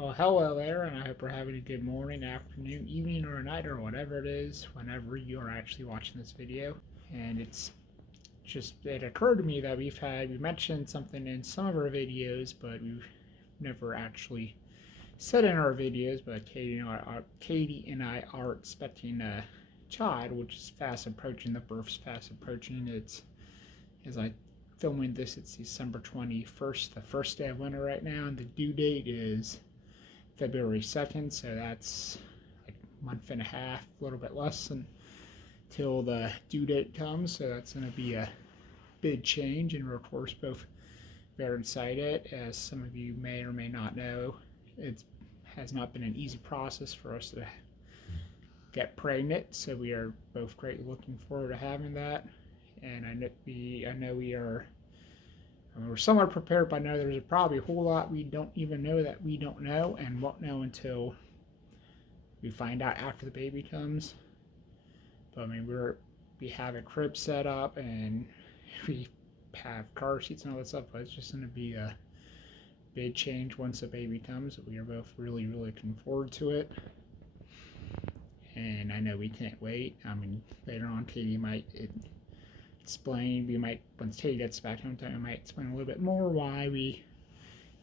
Well, hello there, and I hope you're having a good morning, afternoon, evening, or night, or whatever it is, whenever you are actually watching this video. And it occurred to me that we mentioned something in some of our videos, but we've never actually said in our videos, but Katie and I are expecting a child, which is fast approaching, the birth's fast approaching. As I filming this, it's December 21st, the first day of winter right now, and the due date is February 2nd, so that's like a month and a half, a little bit less until the due date comes, so that's going to be a big change, and we're of course both very excited. As some of you may or may not know, it has not been an easy process for us to get pregnant, so we are both greatly looking forward to having that, and I know we're somewhat prepared, but I know there's probably a whole lot we don't even know that we don't know and won't know until we find out after the baby comes. But I mean, we have a crib set up and we have car seats and all that stuff, but it's just going to be a big change once the baby comes. We are both really, really looking forward to it. And I know we can't wait. I mean, later on, Katie might explain, once Katie gets back home time, I might explain a little bit more why it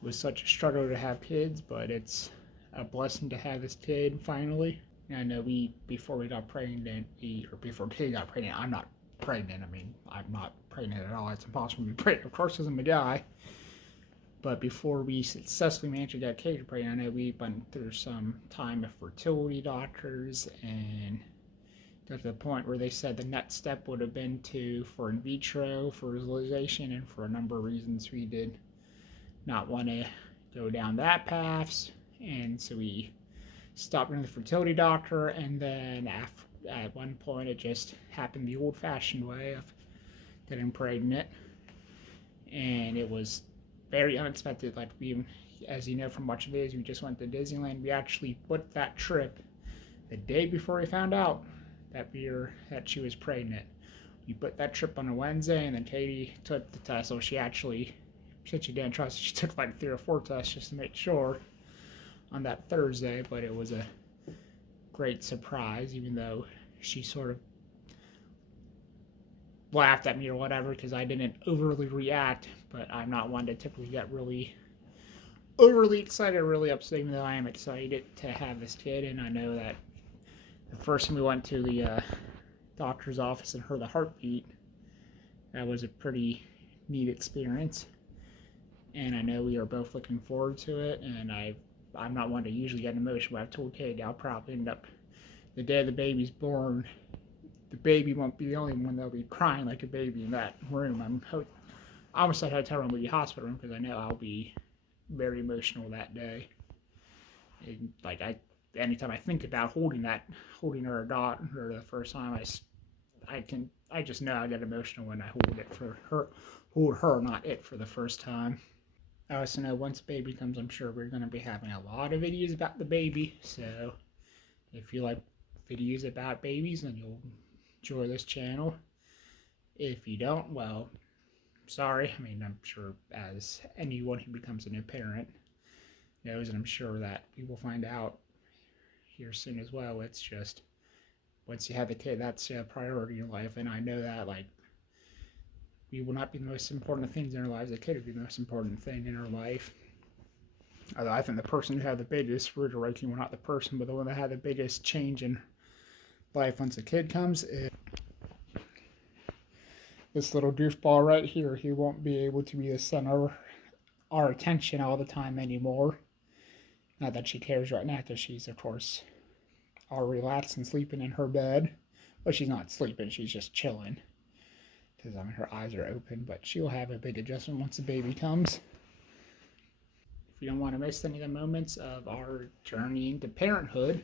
was such a struggle to have kids, but it's a blessing to have this kid finally. And I know before we got pregnant, before Katie got pregnant, I'm not pregnant. I mean, I'm not pregnant at all. It's impossible to be pregnant, of course, because I'm a guy. But before we successfully managed to get Katie pregnant, I know we went through some time of fertility doctors, and got to the point where they said the next step would have been for in vitro fertilization, and for a number of reasons we did not want to go down that path, and so we stopped with the fertility doctor. And then at one point it just happened the old-fashioned way of getting pregnant, and it was very unexpected. Like, as you know from watching videos, we just went to Disneyland. We actually booked that trip the day before we found out that she was pregnant. We put that trip on a Wednesday, and then Katie took the test. So she said she didn't trust it. She took like 3 or 4 tests just to make sure on that Thursday, but it was a great surprise, even though she sort of laughed at me or whatever because I didn't overly react. But I'm not one to typically get really overly excited or really upset, even though I am excited to have this kid. And I know that the first time we went to the doctor's office and heard the heartbeat, that was a pretty neat experience. And I know we are both looking forward to it. And I'm not one to usually get emotional, but I've told Katie I'll probably end up, the day the baby's born, the baby won't be the only one that'll be crying like a baby in that room. I almost said hotel room, but the hospital room, because I know I'll be very emotional that day. And anytime I think about holding her daughter the first time, I just know I get emotional when I hold her, not it, for the first time. I also know once the baby comes, I'm sure we're going to be having a lot of videos about the baby. So if you like videos about babies, then you'll enjoy this channel. If you don't, well, sorry. I mean, I'm sure as anyone who becomes a new parent knows, and I'm sure that we will find out here soon as well. It's just, once you have a kid, that's a priority in life, and I know that, like, we will not be the most important things in our lives. The kid will be the most important thing in our life. Although I think the person who had the biggest rude awakening, well, not the person, but the one that had the biggest change in life once a kid comes, is this little goofball right here. He won't be able to be the center of our attention all the time anymore. Not that she cares right now, because she's, of course, all relaxed and sleeping in her bed. Well, she's not sleeping, she's just chilling, because I mean, her eyes are open, but she'll have a big adjustment once the baby comes. If you don't want to miss any of the moments of our journey into parenthood,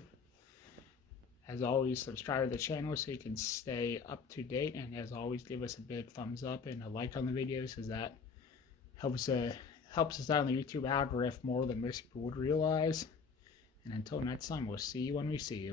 as always, subscribe to the channel so you can stay up to date, and as always, give us a big thumbs up and a like on the videos, because that helps us out on the YouTube algorithm more than most people would realize. And until next time, we'll see you when we see you.